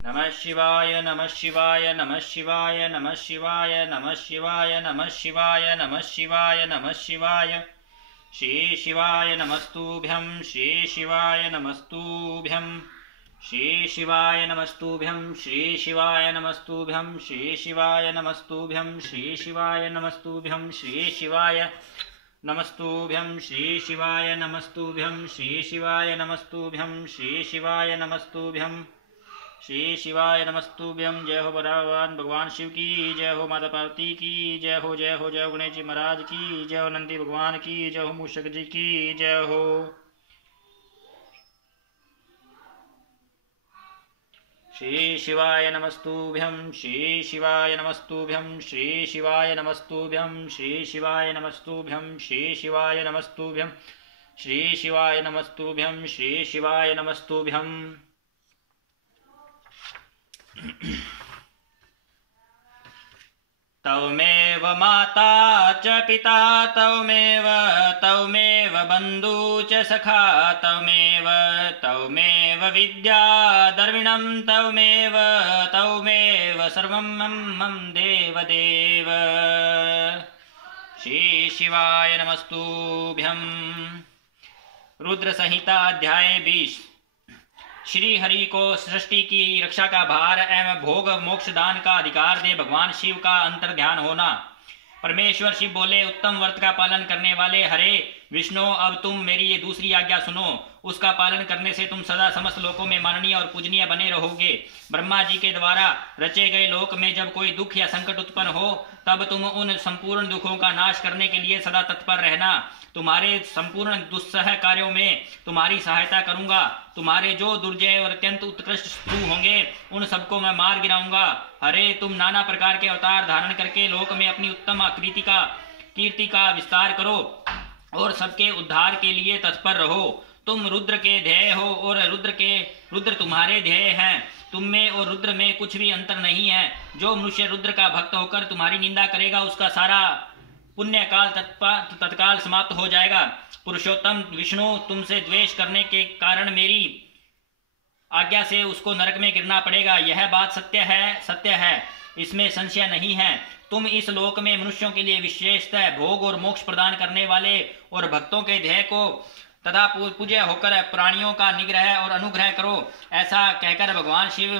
नमः शिवाय नमः शिवाय नमः शिवाय नमः शिवाय नमः शिवाय नमः शिवाय नमः शिवाय नमः शिवाय। श्री शिवाय नमस्तुभ्यं श्री शिवाय नमस्तुभ्यं श्री शिवाय नमस्तुभ्यं श्री शिवाय नमस्तुभ्यं श्री शिवाय नमस्तुभ्यं श्री शिवाय नमस्तुभ्यं श्री शिवाय नमस्तुभ्यं श्री शिवाय नमस्तुभ्यं श्री शिवाय नमस्तुभ्यं श्री शिवाय नमस्तुभ्यं श्री शिवाय नमस्तुभ्यं। जय हो भगवान भगवान शिव की जय हो, माता पार्वती की जय हो, जय हो जय हो गणेश जी महाराज की जय हो, नंदी भगवान की जय हो, मूषक जी की जय हो। श्री शिवाय नमस्तुभ्यं श्री शिवाय नमस्तुभ्यं श्री शिवाय नमस्तुभ्यं श्री शिवाय नमस्तुभ्यं श्री शिवाय नमस्तुभ्यं श्री शिवाय नमस्तुभ्यं श्री शिवाय नमस्तुभ्यं। तवमेव माता च पिता तवमेव बन्धु च सखा तवमेव विद्या द्रविणं तवमेव सर्वं मम देवदेव। श्री शिवाय नमस्तुभ्यं। रुद्र संहिता अध्याय 20। श्री हरि को सृष्टि की रक्षा का भार एवं भोग मोक्ष दान का अधिकार दे भगवान शिव का अंतर ध्यान होना। परमेश्वर शिव बोले, उत्तम व्रत का पालन करने वाले हरे विष्णु, अब तुम मेरी ये दूसरी आज्ञा सुनो। उसका पालन करने से तुम सदा समस्त लोकों में माननीय और पूजनीय बने रहोगे। ब्रह्मा जी के द्वारा रचे गए लोक में जब कोई दुख या संकट उत्पन्न हो तब तुम उन संपूर्ण दुखों का नाश करने के लिए सदा तत्पर रहना। तुम्हारे संपूर्ण दुस्सह कार्यों में तुम्हारी सहायता करूंगा। तुम्हारे जो दुर्जय और अत्यंत उत्कृष्ट शत्रु होंगे उन सबको मैं मार गिराऊंगा। हरे, तुम नाना प्रकार के अवतार धारण करके लोक में अपनी उत्तम कीर्ति का विस्तार करो और सबके उद्धार के लिए तत्पर रहो। तुम रुद्र के ध्येय हो और रुद्र तुम्हारे ध्येय हैं। तुम में और रुद्र में कुछ भी अंतर नहीं है। जो मनुष्य रुद्र का भक्त होकर तुम्हारी निंदा करेगा उसका सारा पुण्य काल तत्काल समाप्त हो जाएगा। पुरुषोत्तम विष्णु, तुमसे द्वेष करने के कारण मेरी आज्ञा से उसको नरक में गिरना पड़ेगा। यह बात सत्य है, इसमें संशय नहीं है। तुम इस लोक में मनुष्यों के लिए विशेषतः भोग और मोक्ष प्रदान करने वाले और भक्तों के ध्येय को तथा पूज्य होकर प्राणियों का निग्रह और अनुग्रह करो। ऐसा कहकर भगवान शिव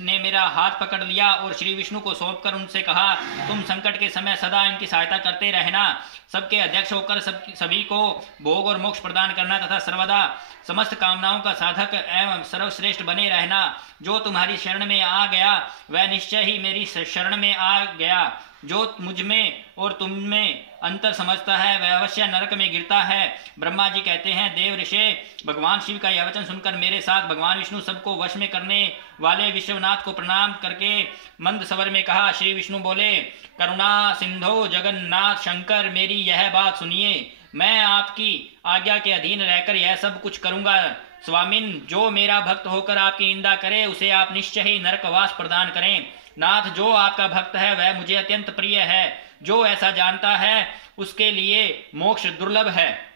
ने मेरा हाथ पकड़ लिया और श्री विष्णु को सौंपकर उनसे कहा, तुम संकट के समय सदा इनकी सहायता करते रहना। सबके अध्यक्ष होकर सभी को भोग और मोक्ष प्रदान करना तथा सर्वदा समस्त कामनाओं का साधक एवं सर्वश्रेष्ठ बने रहना। जो तुम्हारी शरण में आ गया वह निश्चय ही मेरी शरण में आ गया। जो मुझ में और तुम में अंतर समझता है वह अवश्य नरक में गिरता है। ब्रह्मा जी कहते हैं, देव ऋषि, भगवान शिव का यह वचन सुनकर मेरे साथ भगवान विष्णु सबको वश में करने वाले विश्वनाथ को प्रणाम करके मंद स्वर में कहा। श्री विष्णु बोले, करुणा सिंधो जगन्नाथ शंकर, मेरी यह बात सुनिए। मैं आपकी आज्ञा के अधीन रहकर यह सब कुछ करूंगा। स्वामिन, जो मेरा भक्त होकर आपकी निंदा करे उसे आप निश्चय ही नरकवास प्रदान करें। नाथ, जो आपका भक्त है वह मुझे अत्यंत प्रिय है। जो ऐसा जानता है उसके लिए मोक्ष दुर्लभ है।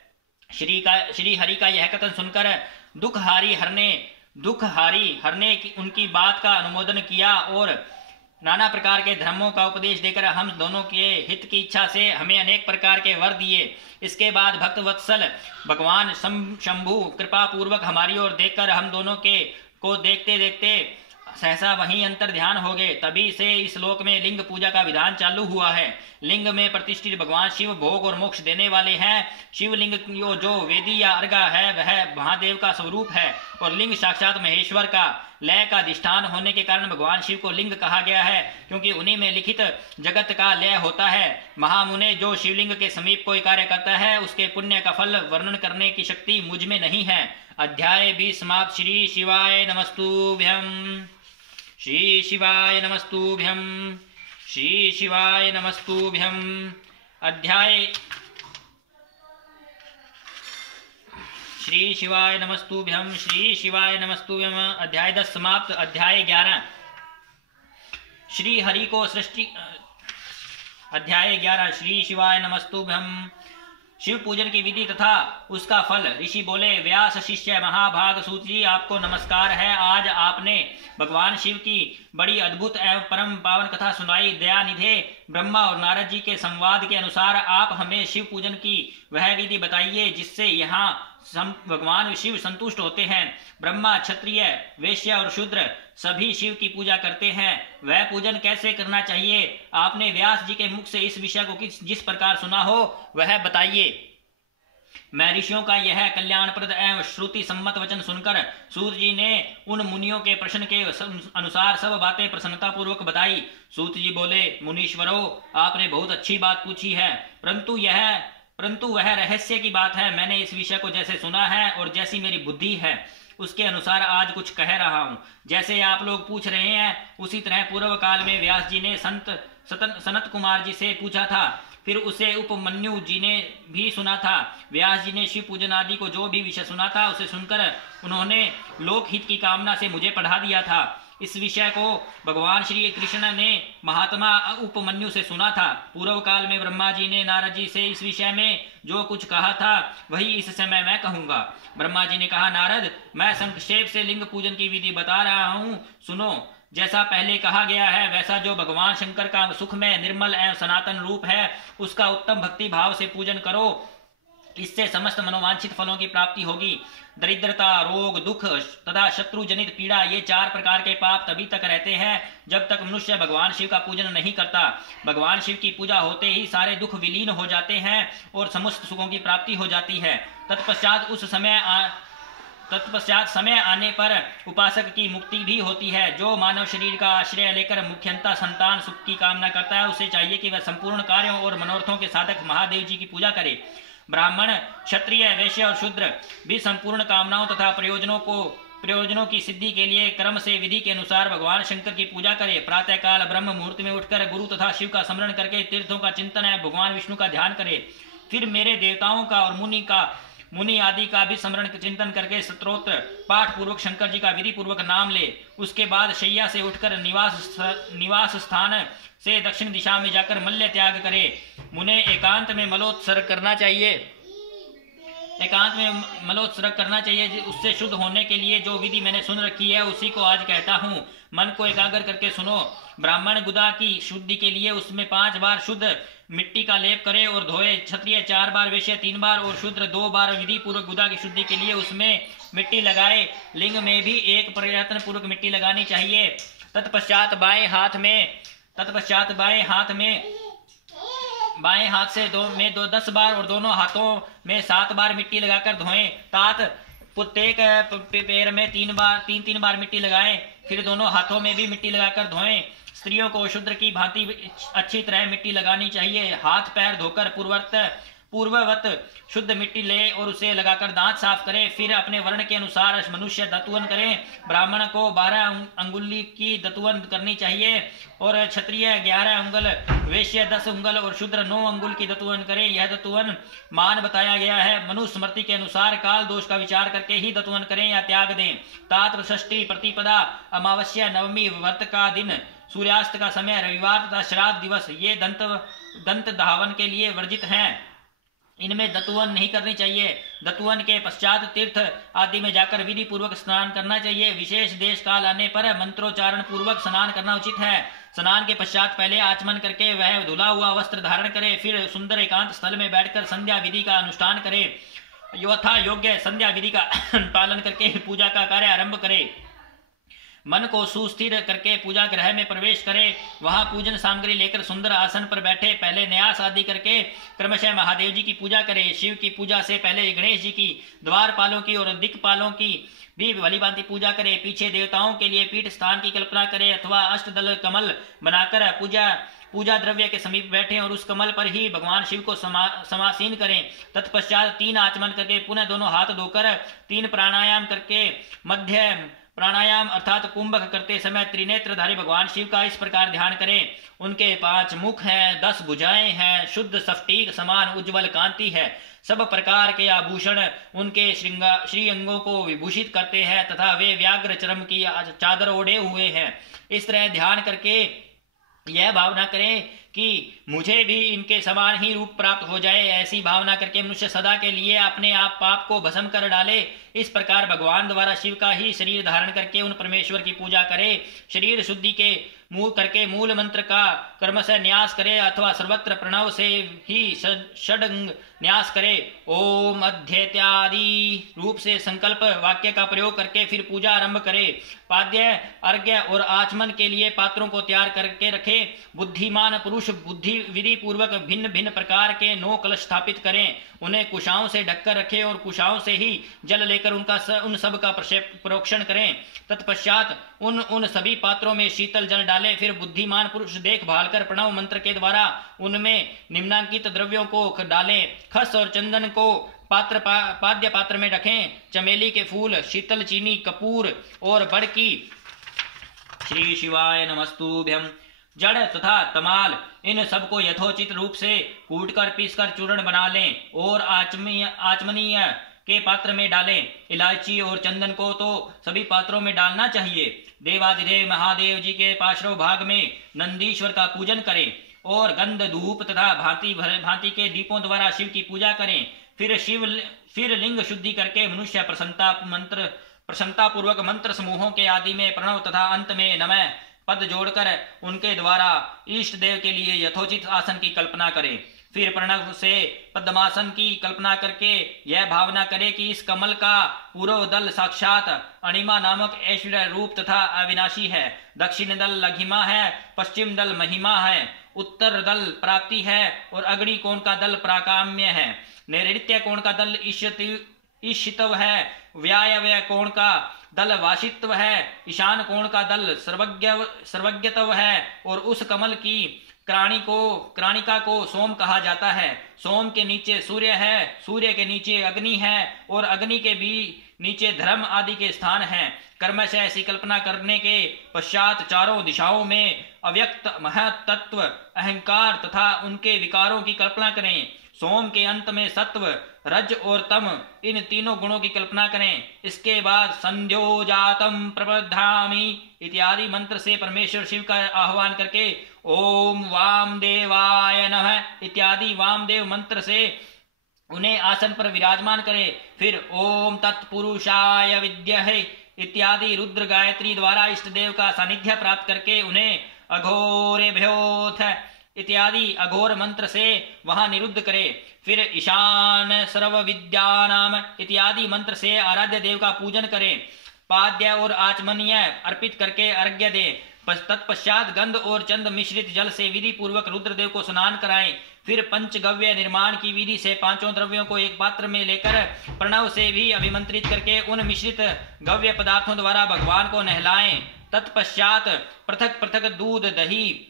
श्री हरि का यह कथन सुनकर दुखहारी हरने की उनकी बात का अनुमोदन किया और नाना प्रकार के धर्मों का उपदेश देकर हम दोनों के हित की इच्छा से हमें अनेक प्रकार के वर दिए। इसके बाद भक्त वत्सल भगवान शंभु कृपा पूर्वक हमारी ओर देखकर हम दोनों को देखते देखते सहसा वहीं अंतर ध्यान हो गए। तभी से इस लोक में लिंग पूजा का विधान चालू हुआ है। लिंग में प्रतिष्ठित भगवान शिव भोग और मोक्ष देने वाले हैं। शिवलिंग जो वेदी या अर्घा है वह महादेव का स्वरूप है और लिंग साक्षात महेश्वर का लय का अधिष्ठान होने के कारण भगवान शिव को लिंग कहा गया है, क्योंकि उन्हीं में लिखित जगत का लय होता है। महामुने, जो शिवलिंग के समीप कोई कार्य करता है उसके पुण्य का फल वर्णन करने की शक्ति मुझ में नहीं है। अध्याय 20 समाप्त। श्री शिवाय नमस्तुभ्यं श्री शिवाय नमस्तुभ्यं श्री शिवाय नमस्तुभ्यं। अध्याय श्री शिवाय नमस्तुभ्यं श्री शिवाय नमस्तुभ्यं। अध्याय 10 समाप्त। अध्याय 11 श्री हरि को सृष्टि। अध्याय 11 श्री शिवाय नमस्तुभ्यं शिव पूजन की विधि तथा उसका फल। ऋषि बोले, व्यास शिष्य महाभाग सूत जी, आपको नमस्कार है। आज आपने भगवान शिव की बड़ी अद्भुत एवं परम पावन कथा सुनाई। दयानिधे ब्रह्मा और नारद जी के संवाद के अनुसार आप हमें शिव पूजन की वह विधि बताइए जिससे यहाँ भगवान शिव संतुष्ट होते हैं। ब्रह्मा, क्षत्रिय, वैश्य और शूद्र सभी शिव की पूजा करते हैं। वह पूजन कैसे करना चाहिए? आपने व्यास जी के मुख से इस विषय को जिस प्रकार सुना हो वह बताइए। मैं ऋषियों का यह कल्याणप्रद एवं श्रुति सम्मत वचन सुनकर सूत जी ने उन मुनियों के प्रश्न के अनुसार सब बातें प्रसन्नता पूर्वक बताई। सूत जी बोले, मुनीश्वरों, आपने बहुत अच्छी बात पूछी है, परंतु वह रहस्य की बात है। मैंने इस विषय को जैसे सुना है और जैसी मेरी बुद्धि है उसके अनुसार आज कुछ कह रहा हूँ। जैसे आप लोग पूछ रहे हैं उसी तरह पूर्व काल में व्यास जी ने सनत कुमार जी से पूछा था, फिर उसे उपमन्यु जी ने भी सुना था। व्यास जी ने शिव पूजन आदि को जो भी विषय सुना था उसे सुनकर उन्होंने लोकहित की कामना से मुझे पढ़ा दिया था। इस विषय को भगवान श्री कृष्ण ने महात्मा उपमन्यु से सुना था। पूर्व काल में ब्रह्मा जी ने नारद जी से इस विषय में जो कुछ कहा था वही इस समय मैं कहूंगा। ब्रह्मा जी ने कहा, नारद, मैं संक्षेप से लिंग पूजन की विधि बता रहा हूँ, सुनो। जैसा पहले कहा गया है वैसा जो भगवान शंकर का सुखमय, निर्मल एवं सनातन रूप है उसका उत्तम भक्ति भाव से पूजन करो। इससे समस्त मनोवांछित फलों की प्राप्ति होगी। दरिद्रता, रोग, दुख तथा शत्रु जनित पीड़ा, ये 4 प्रकार के पाप तभी तक रहते हैं जब तक मनुष्य भगवान शिव का पूजन नहीं करता। भगवान शिव की पूजा होते ही सारे दुख विलीन हो जाते हैं और समस्त सुखों की प्राप्ति हो जाती है। तत्पश्चात समय आने पर उपासक की मुक्ति भी होती है। जो मानव शरीर का आश्रय लेकर मुख्यतः संतान सुख की कामना करता है उसे चाहिए कि वह संपूर्ण कार्यों और मनोरथों के साधक महादेव जी की पूजा करे। ब्राह्मण, क्षत्रिय, वैश्य और शूद्र भी संपूर्ण कामनाओं तथा प्रयोजनों की सिद्धि के लिए क्रम से विधि के अनुसार भगवान शंकर की पूजा करे। प्रातःकाल ब्रह्म मुहूर्त में उठकर गुरु तथा शिव का स्मरण करके तीर्थों का चिंतन है भगवान विष्णु का ध्यान करे। फिर मेरे देवताओं का और मुनि आदि का भी स्मरण चिंतन करके स्तोत्र पाठ पूर्वक शंकर जी का विधि पूर्वक नाम ले। उसके बाद शैया से उठकर निवास स्थान से दक्षिण दिशा में जाकर मल्य त्याग करे। मुने एकांत में मलोत्सर्ग करना चाहिए। उससे शुद्ध होने के लिए जो विधि मैंने सुन रखी है उसी को आज कहता हूँ। मन को एकाग्र करके सुनो। ब्राह्मण गुदा की शुद्धि के लिए उसमें 5 बार शुद्ध मिट्टी का लेप करे और धोए। क्षत्रिय 4 बार, वैश्य 3 बार और शूद्र 2 बार विधि पूर्वक गुदा की शुद्धि के लिए उसमें मिट्टी लगाए। लिंग में भी एक प्रयत्न पूर्वक मिट्टी लगानी चाहिए। तत्पश्चात बाएं हाथ से 10 बार और दोनों हाथों में 7 बार मिट्टी लगाकर धोएं। तात प्रत्येक पैर में 3 बार मिट्टी लगाएं। फिर दोनों हाथों में भी मिट्टी लगाकर धोएं। स्त्रियों को शूद्र की भांति अच्छी तरह मिट्टी लगानी चाहिए। हाथ पैर धोकर पूर्ववत शुद्ध मिट्टी ले और उसे लगाकर दांत साफ करें। फिर अपने वर्ण के अनुसार मनुष्य दतुवन करें। ब्राह्मण को 12 अंगुली की दतुवन करनी चाहिए और क्षत्रिय 11 अंगुल, वैश्य 10 अंगुल और शूद्र 9 अंगुल की दतुवन करें। यह दतुवन मान बताया गया है। मनुस्मृति के अनुसार काल दोष का विचार करके ही दतुवन करें या त्याग दें। तात, षष्ठी, प्रतिपदा, अमावस्या, नवमी, व्रत का दिन, सूर्यास्त का समय, रविवार तथा श्राद्ध दिवस ये दंत धावन के लिए वर्जित हैं। इनमें दतुवन नहीं करनी चाहिए। दतुवन के पश्चात तीर्थ आदि में जाकर विधि पूर्वक स्नान करना चाहिए। विशेष देश काल आने पर मंत्रोच्चारण पूर्वक स्नान करना उचित है। स्नान के पश्चात पहले आचमन करके वह धुला हुआ वस्त्र धारण करे। फिर सुंदर एकांत स्थल में बैठकर संध्या विधि का अनुष्ठान करे। यथा योग्य संध्या विधि का पालन करके पूजा का कार्य आरंभ करे। मन को सुस्थिर करके पूजा गृह में प्रवेश करे। वहां पूजन सामग्री लेकर सुंदर आसन पर बैठे। पहले न्यास आदि करके क्रमशः महादेव जी की पूजा करे। शिव की पूजा से पहले गणेश जी की, द्वारपालों की और दिक्पालों की भी भलीभांति पूजा करे। पीछे देवताओं के लिए पीठ स्थान की कल्पना करे अथवा अष्टदल कमल बनाकर पूजा द्रव्य के समीप बैठे और उस कमल पर ही भगवान शिव को समासीन करें। तत्पश्चात 3 आचमन करके पुनः दोनों हाथ धोकर 3 प्राणायाम करके मध्य प्राणायाम अर्थात कुंभक करते समय त्रिनेत्रधारी भगवान शिव का इस प्रकार ध्यान करें। उनके 5 मुख हैं, 10 भुजाएं हैं, शुद्ध स्फटिक समान उज्ज्वल कांति है। सब प्रकार के आभूषण उनके श्री अंगों को विभूषित करते हैं तथा वे व्याघ्र चर्म की चादर ओढ़े हुए हैं। इस तरह ध्यान करके यह भावना करें कि मुझे भी इनके समान ही रूप प्राप्त हो जाए। ऐसी भावना करके मनुष्य सदा के लिए अपने आप पाप को भस्म कर डाले। इस प्रकार भगवान द्वारा शिव का ही शरीर धारण करके उन परमेश्वर की पूजा करे। शरीर शुद्धि के मूल मंत्र का कर्म से न्यास करे अथवा सर्वत्र प्रणव से ही षडंग न्यास करे। ओम अध्येत्यादि रूप से संकल्प वाक्य का प्रयोग करके फिर पूजा आरंभ करे। पाद्य अर्घ्य और आचमन के लिए पात्रों को तैयार करके रखे। बुद्धिमान पुरुष बुद्धि विधि पूर्वक भिन्न भिन्न प्रकार के 9 कलश स्थापित करें। उन्हें कुशाओं से ढककर रखें और कुशाओं से ही जल लेकर उन सब का प्रोक्षण करें। तत्पश्चात उन सभी पात्रों में शीतल जल डालें। फिर बुद्धिमान पुरुष देखभाल कर प्रणव मंत्र के द्वारा उनमें निम्नांकित द्रव्यों को डालें। खस और चंदन को पाद्य पात्र में रखें। चमेली के फूल, शीतल चीनी, कपूर और बड़ की श्री शिवाय नमस्तुभ्यं जड़ तथा तमाल इन सबको यथोचित रूप से कूटकर पीसकर चूर्ण बना लें और आचमनीय के पात्र में डालें। इलायची और चंदन को तो सभी पात्रों में डालना चाहिए। देवाधिदेव महादेव जी के पार्श्व भाग में नंदीश्वर का पूजन करें और गंध धूप तथा भांति भांति के दीपों द्वारा शिव की पूजा करें। फिर लिंग शुद्धि करके मनुष्य प्रसन्नता पूर्वक मंत्र समूहों के आदि में प्रणव तथा अंत में नमः पद जोड़कर उनके द्वारा इष्ट देव के लिए यथोचित आसन की कल्पना करें। फिर प्रणव से पद्मासन की कल्पना करके यह भावना करे कि इस कमल का पूर्व दल साक्षात अणिमा नामक ऐश्वर्य रूप तथा अविनाशी है। दक्षिण दल लघिमा है, पश्चिम दल महिमा है, उत्तर दल प्राप्ति है और अग्नि कोण का दल प्राकाम्य है। नैऋत्य कोण का दल ईशितव है, व्यायव्य कोण का दल वाशित्व है, ईशान कोण का दल सर्वज्ञतव है और उस कमल की क्राणिका को सोम कहा जाता है। सोम के नीचे सूर्य है, सूर्य के नीचे अग्नि है और अग्नि के भी नीचे धर्म आदि के स्थान हैं। कर्म से ऐसी कल्पना करने के पश्चात चारों दिशाओं में अव्यक्त महत तत्व अहंकार तथा उनके विकारों की कल्पना करें। सोम के अंत में सत्व रज और तम इन तीनों गुणों की कल्पना करें। इसके बाद संध्योजातम प्रबद्धामि इत्यादि मंत्र से परमेश्वर शिव का आह्वान करके ओम वामदेवाय नमः इत्यादि वामदेव मंत्र से उन्हें आसन पर विराजमान करें। फिर ओम तत्पुरुषाय विद्महे इत्यादि रुद्र गायत्री द्वारा इष्ट देव का सानिध्य प्राप्त करके उन्हें अघोरेभ्योऽथ इत्यादि अघोर मंत्र से वहां निरुद्ध करे। फिर ईशान सर्व विद्यानाम इत्यादि मंत्र से आराध्य देव का पूजन करें। पाद्य और आचमनीय अर्पित करके अर्घ्य दे। तत्पश्चात गंध और चंद मिश्रित जल से विधि पूर्वक रुद्रदेव को स्नान कराएं। फिर पंचगव्य निर्माण की विधि से 5 द्रव्यों को एक पात्र में लेकर प्रणव से भी अभिमंत्रित करके उन मिश्रित गव्य पदार्थों द्वारा भगवान को नहलाएं। तत्पश्चात पृथक पृथक दूध, दही,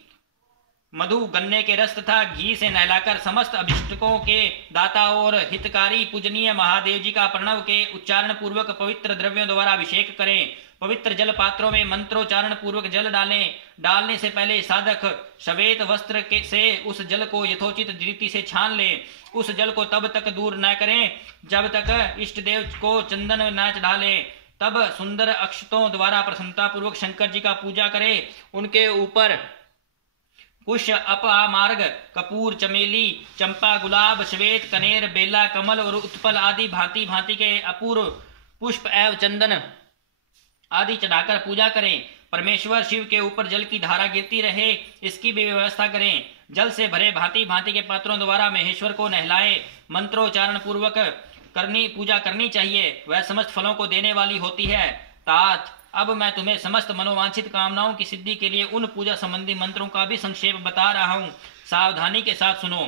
मधु, गन्ने के रस तथा घी से नहलाकर समस्त अभिष्टकों के दाता और हितकारी पूजनीय महादेव जी का प्रणव के उच्चारण पूर्वक पवित्र द्रव्यों द्वारा अभिषेक करें। पवित्र जल पात्रों में मंत्रोच्चारण पूर्वक जल डालें। डालने से पहले साधक श्वेत वस्त्र से उस जल को यथोचित रीति से छान ले। उस जल को तब तक दूर न करें जब तक इष्ट देव को चंदन न डाले। तब सुंदर अक्षतों द्वारा प्रसन्नता पूर्वक शंकर जी का पूजा करें। उनके ऊपर पुष्प, अपमार्ग, कपूर, चमेली, चंपा, गुलाब, श्वेत, कनेर, बेला, कमल और उत्पल आदि भांति भांति के अपूर्व पुष्प एवं चंदन आदि चढ़ाकर पूजा करें। परमेश्वर शिव के ऊपर जल की धारा गिरती रहे इसकी भी व्यवस्था करें। जल से भरे भांति भांति के पात्रों द्वारा महेश्वर को नहलाएं। मंत्रोच्चारण पूर्वक पूजा करनी चाहिए, वह समस्त फलों को देने वाली होती है। तात अब मैं तुम्हें समस्त मनोवांछित कामनाओं की सिद्धि के लिए उन पूजा संबंधी मंत्रों का भी संक्षेप बता रहा हूँ, सावधानी के साथ सुनो।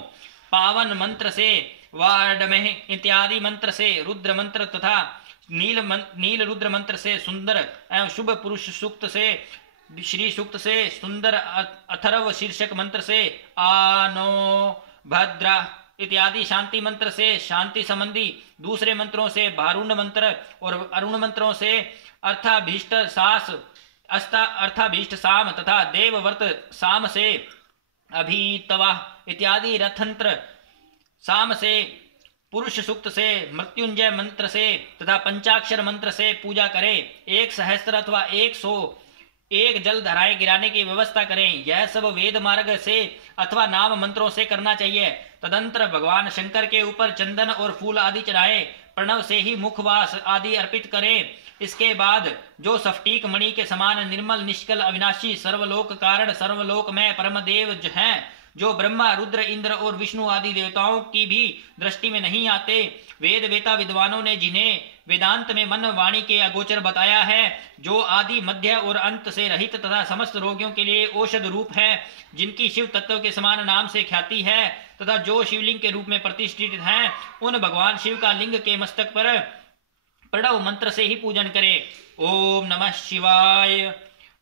पावन मंत्र से वार्डमेह इत्यादि मंत्र से रुद्र मंत्र तथा नील रुद्र मंत्र से सुंदर एवं शुभ पुरुष सूक्त से श्री सूक्त से सुंदर अथर्व शीर्षक मंत्र से आनो भद्रा इत्यादि शांति मंत्र से शांति संबंधी दूसरे मंत्रों से भारुण मंत्र और अरुण मंत्रों से अर्थाभीष्ट साम तथा देवव्रत साम से अभीतवा इत्यादि रथंत्र साम से पुरुष सूक्त से मृत्युंजय मंत्र से तथा पंचाक्षर मंत्र से पूजा करे। 1 सहस्त्र अथवा 100 एक जल धाराएं गिराने की व्यवस्था करें। यह सब वेद मार्ग से अथवा नाम मंत्रों से करना चाहिए। तदंतर भगवान शंकर के ऊपर चंदन और फूल आदि चढ़ाएं। प्रणव से ही मुखवास आदि अर्पित करें। इसके बाद जो स्फटिक मणि के समान निर्मल निष्कल अविनाशी सर्वलोक कारण सर्वलोक में परमदेव हैं, जो ब्रह्मा रुद्र इंद्र और विष्णु आदि देवताओं की भी दृष्टि में नहीं आते, वेद वेता विद्वानों ने जिन्हें वेदांत में मन वाणी के अगोचर बताया है, जो आदि मध्य और अंत से रहित तथा समस्त रोगियों के लिए औषध रूप है, जिनकी शिव तत्व के समान नाम से ख्याति है तथा जो शिवलिंग के रूप में प्रतिष्ठित हैं, उन भगवान शिव का लिंग के मस्तक पर प्रणव मंत्र से ही पूजन करें। ओम नमः शिवाय।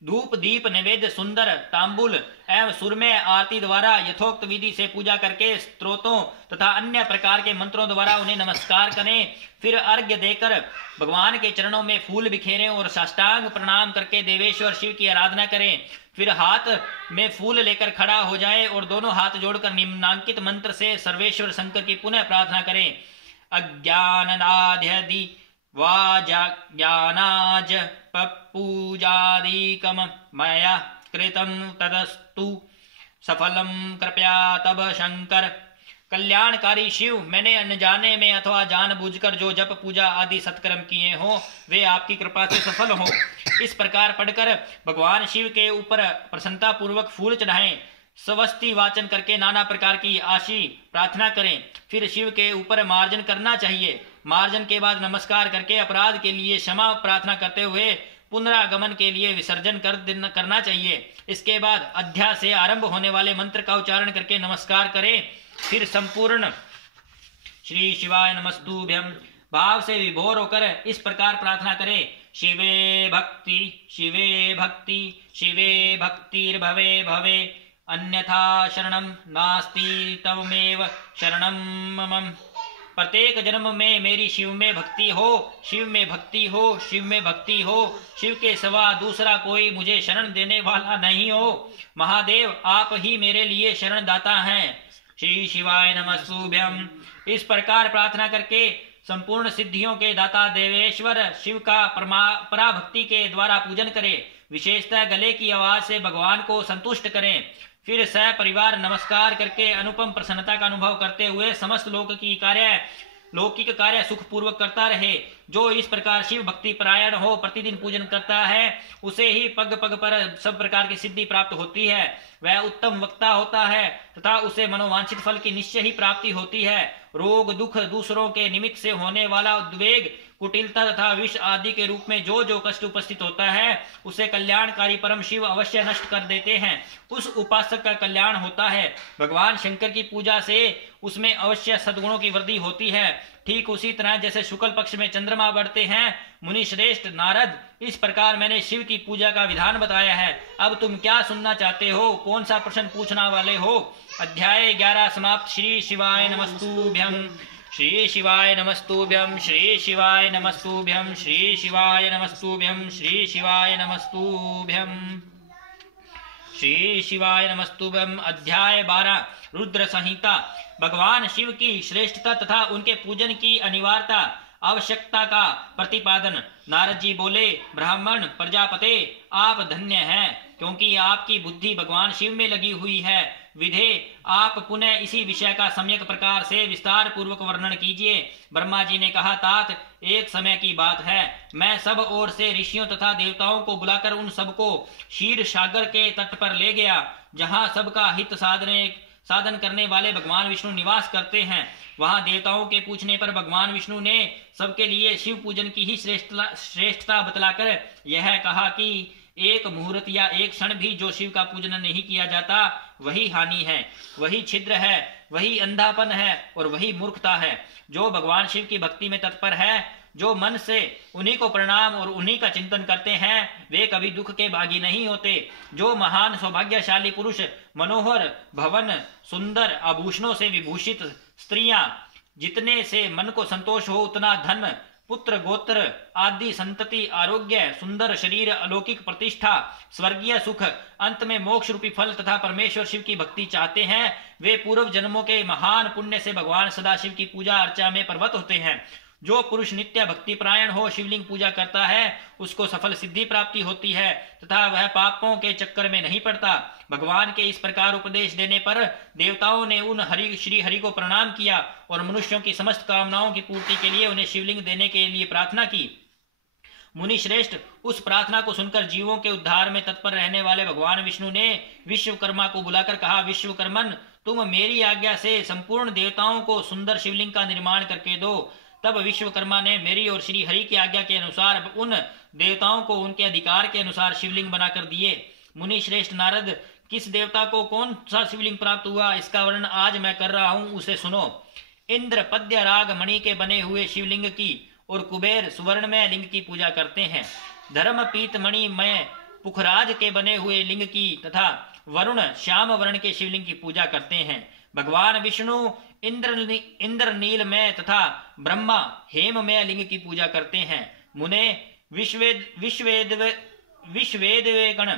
धूप दीप नैवेद्य सुंदर तांबुल एवं सुरमय आरती द्वारा यथोक्त विधि से पूजा करके स्तोत्रों तथा अन्य प्रकार के मंत्रों द्वारा उन्हें नमस्कार करें। फिर अर्घ्य देकर भगवान के चरणों में फूल बिखेरें और साष्टांग प्रणाम करके देवेश्वर शिव की आराधना करें। फिर हाथ में फूल लेकर खड़ा हो जाएं और दोनों हाथ जोड़कर निम्नांकित मंत्र से सर्वेश्वर शंकर की पुनः प्रार्थना करें। अज्ञानाद्यदि वाज्ञानाज पूजादिकम मया कृतं तदस्तु सफलम कृपया तब शंकर। कल्याणकारी शिव, मैंने अनजाने में अथवा जानबूझकर जो जप पूजा आदि सत्कर्म किए हो वे आपकी कृपा से सफल हो। इस प्रकार पढ़कर भगवान शिव के ऊपर प्रसन्नता पूर्वक फूल चढ़ाएं। स्वस्ति वाचन करके नाना प्रकार की आशी प्रार्थना करें। फिर शिव के ऊपर मार्जन करना चाहिए। मार्जन के बाद नमस्कार करके अपराध के लिए क्षमा प्रार्थना करते हुए पुनरागमन के लिए विसर्जन करना चाहिए। इसके बाद अध्याय से आरंभ होने वाले मंत्र का उच्चारण करके नमस्कार करें। फिर संपूर्ण श्री शिवाय नमस्तुभ्यं भाव से विभोर होकर इस प्रकार प्रार्थना करें। शिवे भक्ति शिवे भक्ति शिवे भक्तिर्भवे भवे अन्यथा शरणं नास्ति तवमेव शरणं मम। प्रत्येक जन्म में मेरी शिव में भक्ति हो, शिव में भक्ति हो, शिव में भक्ति हो। शिव के सिवा दूसरा कोई मुझे शरण देने वाला नहीं हो। महादेव आप ही मेरे लिए शरण दाता हैं। श्री शिवाय नमस्तुभ्यं। इस प्रकार प्रार्थना करके संपूर्ण सिद्धियों के दाता देवेश्वर शिव का पराभक्ति के द्वारा पूजन करें। विशेषतः गले की आवाज से भगवान को संतुष्ट करें। फिर सपरिवार नमस्कार करके अनुपम प्रसन्नता का अनुभव करते हुए समस्त लौकिक कार्य सुख पूर्वक करता रहे। जो इस प्रकार शिव भक्ति परायण हो, प्रतिदिन पूजन करता है, उसे ही पग पग पर सब प्रकार की सिद्धि प्राप्त होती है। वह उत्तम वक्ता होता है तथा उसे मनोवांछित फल की निश्चय ही प्राप्ति होती है। रोग दुख दूसरों के निमित्त से होने वाला उद्वेग कुटिलता तथा विष आदि के रूप में जो जो कष्ट उपस्थित होता है, उसे कल्याणकारी परम शिव अवश्य नष्ट कर देते हैं। उस उपासक का कल्याण होता है। भगवान शंकर की पूजा से उसमें अवश्य सद्गुणों की वृद्धि होती है। ठीक उसी तरह जैसे शुक्ल पक्ष में चंद्रमा बढ़ते हैं। मुनि श्रेष्ठ नारद, इस प्रकार मैंने शिव की पूजा का विधान बताया है। अब तुम क्या सुनना चाहते हो? कौन सा प्रश्न पूछना वाले हो? अध्याय 11 समाप्त। श्री शिवाय नमस्तुभ्यं। श्री शिवाय नमस्तुभ्यं। श्री शिवाय नमस्तुभ्यं। श्री शिवाय नमस्तुभ्यं। श्री शिवाय नमस्तुभ्यं। श्री शिवाय नमस्तुभ्यं। अध्याय 12 रुद्र संहिता। भगवान शिव की श्रेष्ठता तथा उनके पूजन की अनिवार्यता आवश्यकता का प्रतिपादन। नारद जी बोले, ब्राह्मण प्रजापते, आप धन्य हैं, क्योंकि आपकी बुद्धि भगवान शिव में लगी हुई है। विधे आप पुनः इसी विषय का सम्यक प्रकार से विस्तार पूर्वक वर्णन कीजिए। ब्रह्मा जी ने कहा, तात, एक समय की बात है, मैं सब ओर से ऋषियों तथा देवताओं को बुलाकर उन सबको क्षीर सागर के तट पर ले गया, जहाँ सबका हित साधन करने वाले भगवान विष्णु निवास करते हैं। वहां देवताओं के पूछने पर भगवान विष्णु ने सबके लिए शिव पूजन की ही श्रेष्ठता बतलाकर यह कहा कि एक मुहूर्त या एक क्षण भी जो शिव का पूजन नहीं किया जाता, वही हानि है, वही छिद्र है, वही अंधापन है और वही मूर्खता है। जो भगवान शिव की भक्ति में तत्पर है, जो मन से उन्हीं को प्रणाम और उन्हीं का चिंतन करते हैं, वे कभी दुख के भागी नहीं होते। जो महान सौभाग्यशाली पुरुष मनोहर भवन, सुंदर आभूषणों से विभूषित स्त्रियां, जितने से मन को संतोष हो उतना धन, पुत्र गोत्र आदि संतति, आरोग्य, सुंदर शरीर, अलौकिक प्रतिष्ठा, स्वर्गीय सुख, अंत में मोक्ष रूपी फल तथा परमेश्वर शिव की भक्ति चाहते हैं, वे पूर्व जन्मों के महान पुण्य से भगवान सदाशिव की पूजा अर्चा में प्रवृत्त होते हैं। जो पुरुष नित्य भक्ति परायण हो शिवलिंग पूजा करता है उसको सफल सिद्धि प्राप्ति होती है तथा वह पापों के चक्कर में नहीं पड़ता। भगवान के इस प्रकार उपदेश देने पर देवताओं ने उन श्री हरि को प्रणाम किया और मनुष्यों की समस्त कामनाओं की पूर्ति के लिए उन्हें शिवलिंग देने के लिए प्रार्थना की। मुनि श्रेष्ठ, उस प्रार्थना को सुनकर जीवों के उद्धार में तत्पर रहने वाले भगवान विष्णु ने विश्वकर्मा को बुलाकर कहा, विश्वकर्मन, तुम मेरी आज्ञा से संपूर्ण देवताओं को सुंदर शिवलिंग का निर्माण करके दो। तब विश्वकर्मा ने मेरी और श्री हरि की आज्ञा के अनुसार उन देवताओं को उनके अधिकार के अनुसार शिवलिंग बनाकर दिए। मुनि श्रेष्ठ नारद, किस देवता को कौन सा शिवलिंग प्राप्त हुआ इसका वर्णन आज मैं कर रहा हूं, उसे सुनो। इंद्र पद्य राग मणि के बने हुए शिवलिंग की और कुबेर सुवर्णमय लिंग की पूजा करते हैं। धर्म पीत मणि में पुखराज के बने हुए लिंग की तथा वरुण श्याम वर्ण के शिवलिंग की पूजा करते हैं। भगवान विष्णु इंद्र नील में तथा ब्रह्मा हेम में लिंग की पूजा करते हैं। मुने विश्वेद गण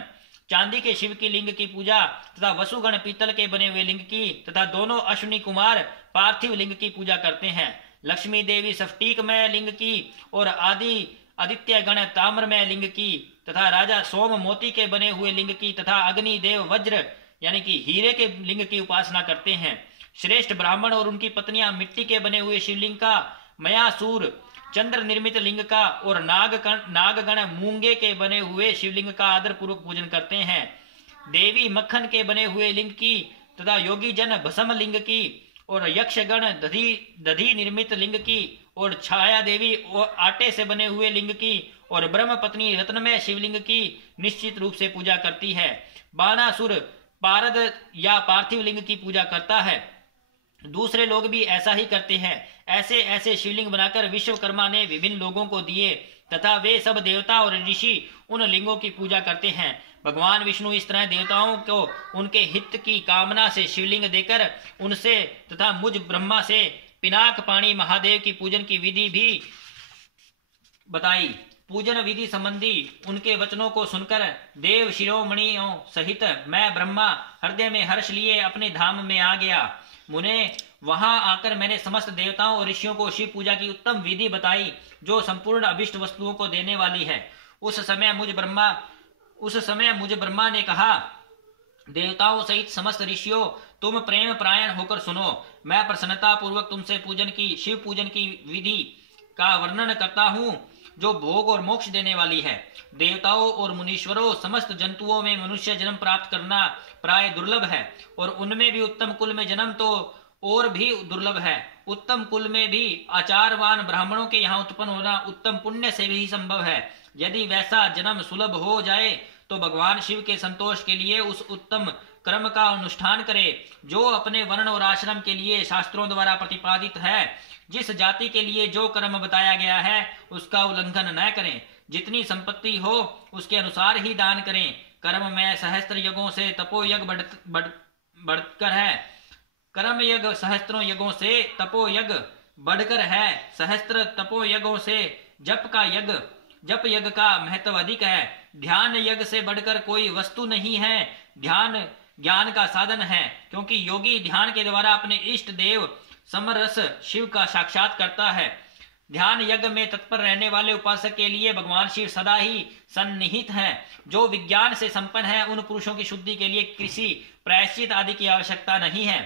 चांदी के शिव की लिंग की पूजा तथा वसुगण पीतल के बने हुए लिंग की तथा दोनों अश्विनी कुमार पार्थिव लिंग की पूजा करते हैं। लक्ष्मी देवी स्फटिक में लिंग की और आदित्य गण ताम्र में लिंग की तथा राजा सोम मोती के बने हुए लिंग की तथा अग्नि देव वज्र यानी कि हीरे के लिंग की उपासना करते हैं। श्रेष्ठ ब्राह्मण और उनकी पत्नियां मिट्टी के बने हुए शिवलिंग का, मयासूर चंद्र निर्मित लिंग का और नागगण मूंगे के बने हुए शिवलिंग का आदर पूर्वक पूजन करते हैं। देवी मक्खन के बने हुए लिंग की तथा योगी जन भस्म लिंग की और यक्षगण दधी निर्मित लिंग की और छाया देवी और आटे से बने हुए लिंग की और ब्रह्म पत्नी रत्नमय शिवलिंग की निश्चित रूप से पूजा करती है। बानासुर पारद या पार्थिव लिंग की पूजा करता है। दूसरे लोग भी ऐसा ही करते हैं। ऐसे ऐसे शिवलिंग बनाकर विश्वकर्मा ने विभिन्न लोगों को दिए तथा वे सब देवता और ऋषि उन लिंगों की पूजा करते हैं। भगवान विष्णु इस तरह देवताओं को उनके हित की कामना से शिवलिंग देकर उनसे तथा मुझ ब्रह्मा से पिनाक पाणी महादेव की पूजन की विधि भी बताई। पूजन विधि संबंधी उनके वचनों को सुनकर देव शिरोमणियों सहित मैं ब्रह्मा हृदय में हर्ष लिए अपने धाम में आ गया। मुने, वहां आकर मैंने समस्त देवताओं और ऋषियों को शिव पूजा की उत्तम विधि बताई जो संपूर्ण अभिष्ट वस्तुओं को देने वाली है। उस समय मुझ ब्रह्मा ने कहा, देवताओं सहित समस्त ऋषियों, तुम प्रेम परायण होकर सुनो। मैं प्रसन्नता पूर्वक तुमसे शिव पूजन की विधि का वर्णन करता हूँ जो भोग और मोक्ष देने वाली है। देवताओं और मुनीश्वरों, समस्त जंतुओं में मनुष्य जन्म प्राप्त करना प्राय दुर्लभ है और उनमें भी उत्तम कुल में जन्म तो और भी दुर्लभ है। उत्तम कुल में भी आचारवान ब्राह्मणों के यहाँ उत्पन्न होना उत्तम पुण्य से भी संभव है। यदि वैसा जन्म सुलभ हो जाए तो भगवान शिव के संतोष के लिए उस उत्तम कर्म का अनुष्ठान करे जो अपने वर्ण और आश्रम के लिए शास्त्रों द्वारा प्रतिपादित है। जिस जाति के लिए जो कर्म बताया गया है उसका उल्लंघन न करें। जितनी संपत्ति हो उसके अनुसार ही दान करें। कर्म में सहस्त्र यज्ञों से तपोयज्ञ बढ़कर है। कर्म यज्ञ सहस्त्रों यज्ञों से तपोयज्ञ बढ़कर है। सहस्त्र तपोयज्ञों से जप यज्ञ का महत्व अधिक है। ध्यान यज्ञ से बढ़कर कोई वस्तु नहीं है। ध्यान ज्ञान का साधन है क्योंकि योगी ध्यान के द्वारा अपने इष्ट देव समरस शिव का साक्षात करता है। ध्यान यज्ञ में तत्पर रहने वाले उपासक के लिए भगवान शिव सदा ही सन्निहित हैं। जो विज्ञान से संपन्न है उन पुरुषों की शुद्धि के लिए किसी प्रायश्चित आदि की आवश्यकता नहीं है।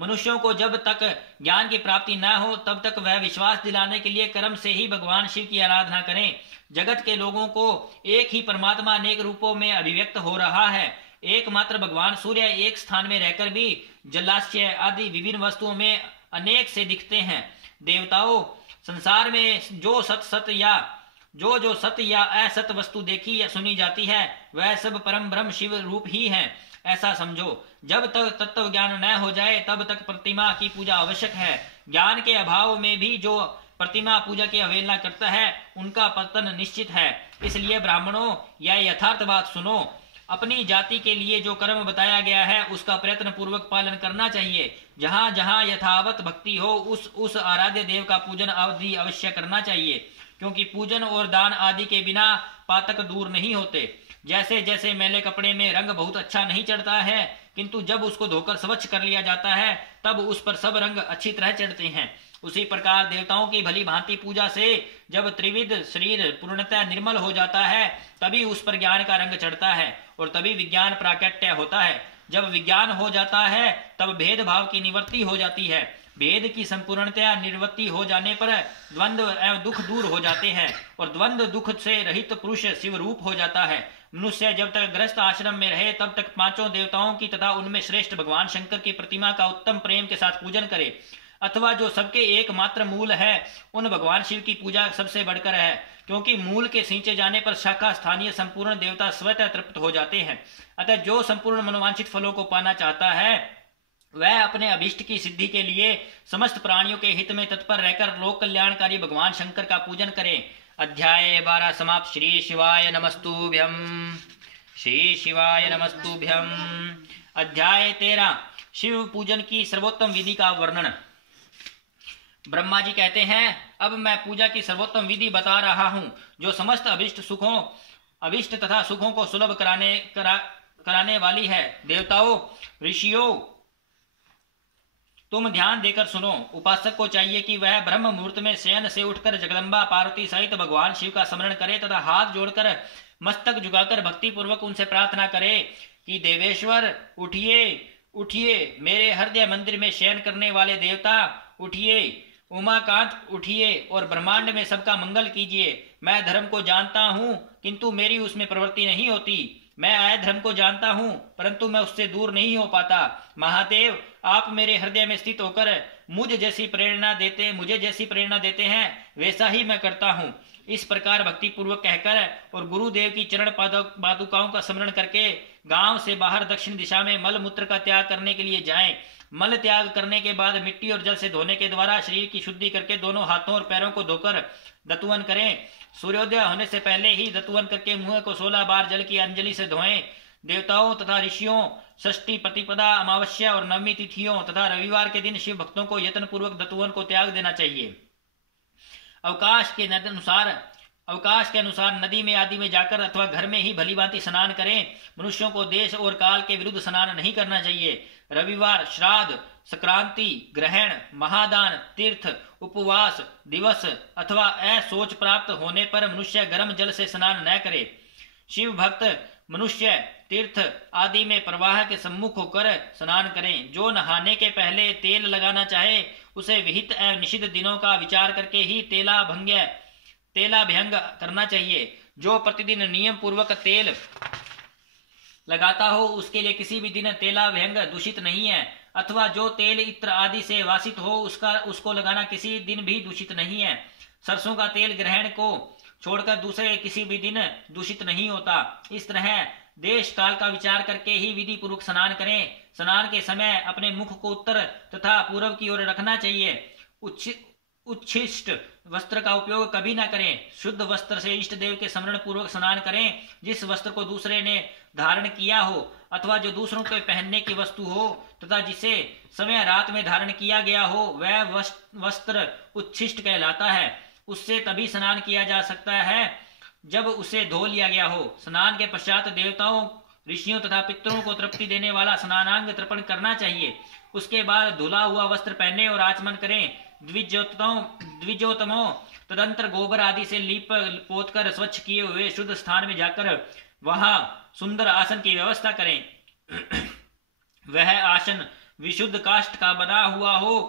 मनुष्यों को जब तक ज्ञान की प्राप्ति न हो तब तक वह विश्वास दिलाने के लिए कर्म से ही भगवान शिव की आराधना करें। जगत के लोगों को एक ही परमात्मा अनेक रूपों में अभिव्यक्त हो रहा है। एकमात्र भगवान सूर्य एक स्थान में रहकर भी जलाशय आदि विभिन्न वस्तुओं में अनेक से दिखते हैं। देवताओं, संसार में जो सत या असत वस्तु देखी या सुनी जाती है वह सब परम ब्रह्म शिव रूप ही है, ऐसा समझो। जब तक तत्व ज्ञान न हो जाए तब तक प्रतिमा की पूजा आवश्यक है। ज्ञान के अभाव में भी जो प्रतिमा पूजा की अवहेलना करता है उनका पतन निश्चित है। इसलिए ब्राह्मणों, यह यथार्थ बात सुनो। अपनी जाति के लिए जो कर्म बताया गया है उसका प्रयत्न पूर्वक पालन करना चाहिए। जहाँ जहाँ यथावत भक्ति हो उस आराध्य देव का पूजन आदि अवश्य करना चाहिए, क्योंकि पूजन और दान आदि के बिना पातक दूर नहीं होते। जैसे जैसे मैले कपड़े में रंग बहुत अच्छा नहीं चढ़ता है, किंतु जब उसको धोकर स्वच्छ कर लिया जाता है तब उस पर सब रंग अच्छी तरह चढ़ते हैं। उसी प्रकार देवताओं की भली भांति पूजा से जब त्रिविध शरीर पूर्णतः निर्मल हो जाता है तभी उस पर ज्ञान का रंग चढ़ता है और तभी विज्ञान प्राकट्य होता है। जब विज्ञान हो जाता है तब भेदभाव की निवृत्ति हो जाती है। भेद की संपूर्णतया निवृत्ति हो जाने पर द्वंद्व एवं दुख दूर हो जाते हैं और द्वंद्व दुख से रहित पुरुष शिव रूप हो जाता है। मनुष्य जब तक गृहस्थ आश्रम में रहे तब तक पांचों देवताओं की तथा उनमें श्रेष्ठ भगवान शंकर की प्रतिमा का उत्तम प्रेम के साथ पूजन करे, अथवा जो सबके एकमात्र मूल है उन भगवान शिव की पूजा सबसे बढ़कर है, क्योंकि मूल के सींचे जाने पर शाखा स्थानीय संपूर्ण देवता स्वतः तृप्त हो जाते हैं। अतः जो संपूर्ण मनोवांछित फलों को पाना चाहता है वह अपने अभिष्ट की सिद्धि के लिए समस्त प्राणियों के हित में तत्पर रहकर लोक कल्याणकारी भगवान शंकर का पूजन करे। अध्याय 12 समाप्त। श्री शिवाय नमस्तुभ्यम। श्री शिवाय नमस्तुभ्यम। अध्याय 13 शिव पूजन की सर्वोत्तम विधि का वर्णन। ब्रह्मा जी कहते हैं, अब मैं पूजा की सर्वोत्तम विधि बता रहा हूं जो समस्त अभिष्ट तथा सुखों को सुलभ कराने वाली है। देवताओं, ऋषियों, तुम ध्यान देकर सुनो। उपासक को चाहिए कि वह ब्रह्म मुहूर्त में शयन से उठकर जगदम्बा पार्वती सहित भगवान शिव का स्मरण करे तथा हाथ जोड़कर मस्तक झुकाकर भक्ति पूर्वक उनसे प्रार्थना करे कि देवेश्वर उठिए, उठिए, मेरे हृदय मंदिर में शयन करने वाले देवता उठिए, उमाकांत उठिए और ब्रह्मांड में सबका मंगल कीजिए। मैं धर्म को जानता हूँ किंतु मेरी उसमें प्रवृत्ति नहीं होती। मैं अधर्म को जानता हूँ परंतु मैं उससे दूर नहीं हो पाता। महादेव, आप मेरे हृदय में स्थित होकर मुझे जैसी प्रेरणा देते हैं वैसा ही मैं करता हूँ। इस प्रकार भक्ति पूर्वक कहकर और गुरुदेव की चरण पादुकाओं का स्मरण करके गांव से बाहर दक्षिण दिशा में मल मूत्र का त्याग करने के लिए जाएं। मल त्याग करने के बाद मिट्टी और जल से धोने के द्वारा शरीर की शुद्धि करके दोनों हाथों और पैरों को धोकर दतुवन करें। सूर्योदय होने से पहले ही दतुवन करके मुंह को 16 बार जल की अंजलि से धोएं। देवताओं तथा ऋषियों, षष्ठी, प्रतिपदा, अमावस्या और नवमी तिथियों तथा रविवार के दिन शिव भक्तों को यत्न पूर्वक दतुवन को त्याग देना चाहिए। अवकाश के अनुसार नदी में आदि में जाकर अथवा घर में ही भलीभांति स्नान करें। मनुष्यों को देश और काल के विरुद्ध स्नान नहीं करना चाहिए। रविवार, श्राद्ध, संक्रांति, ग्रहण, महादान, तीर्थ, उपवास दिवस अथवा असोच प्राप्त होने पर मनुष्य गर्म जल से स्नान न करे। शिव भक्त मनुष्य तीर्थ आदि में प्रवाह के सम्मुख होकर स्नान करें। जो नहाने के पहले तेल लगाना चाहे उसे विहित एवं निषिद्ध दिनों का विचार करके ही तेलाभ्यंग करना चाहिए। जो प्रतिदिन नियम पूर्वक तेल लगाता हो उसके लिए किसी भी दिन तेलाभ्यंग दूषित नहीं है, अथवा जो तेल इत्र आदि से वासित हो उसको लगाना किसी दिन भी दूषित नहीं है। सरसों का तेल ग्रहण को छोड़कर दूसरे किसी भी दिन दूषित नहीं होता। इस तरह देश काल का विचार करके ही विधि पूर्वक स्नान करें। स्नान के समय अपने मुख को उत्तर तथा पूर्व की ओर रखना चाहिए। उच्छिष्ट वस्त्र का उपयोग कभी न करें। शुद्ध वस्त्र से इष्ट देव के स्मरण पूर्वक स्नान करें। जिस वस्त्र को दूसरे ने धारण किया हो अथवा जो दूसरों के पहनने की वस्तु हो तथा जिसे समय रात में धारण किया गया हो वह वस्त्र उच्छिष्ट कहलाता है। उससे तभी स्नान किया जा सकता है जब उसे धो लिया गया हो। स्नान के पश्चात देवताओं, ऋषियों तथा पितरों को तृप्ति देने वाला स्नानांग तर्पण करना चाहिए। उसके बाद धुला हुआ वस्त्र पहने और आचमन करें। द्विजोतमों तदंतर गोबर आदि से लीप पोत कर स्वच्छ किए हुए शुद्ध स्थान में जाकर वहां सुंदर आसन की व्यवस्था करें। वह आसन विशुद्ध काष्ठ का बना हुआ हो,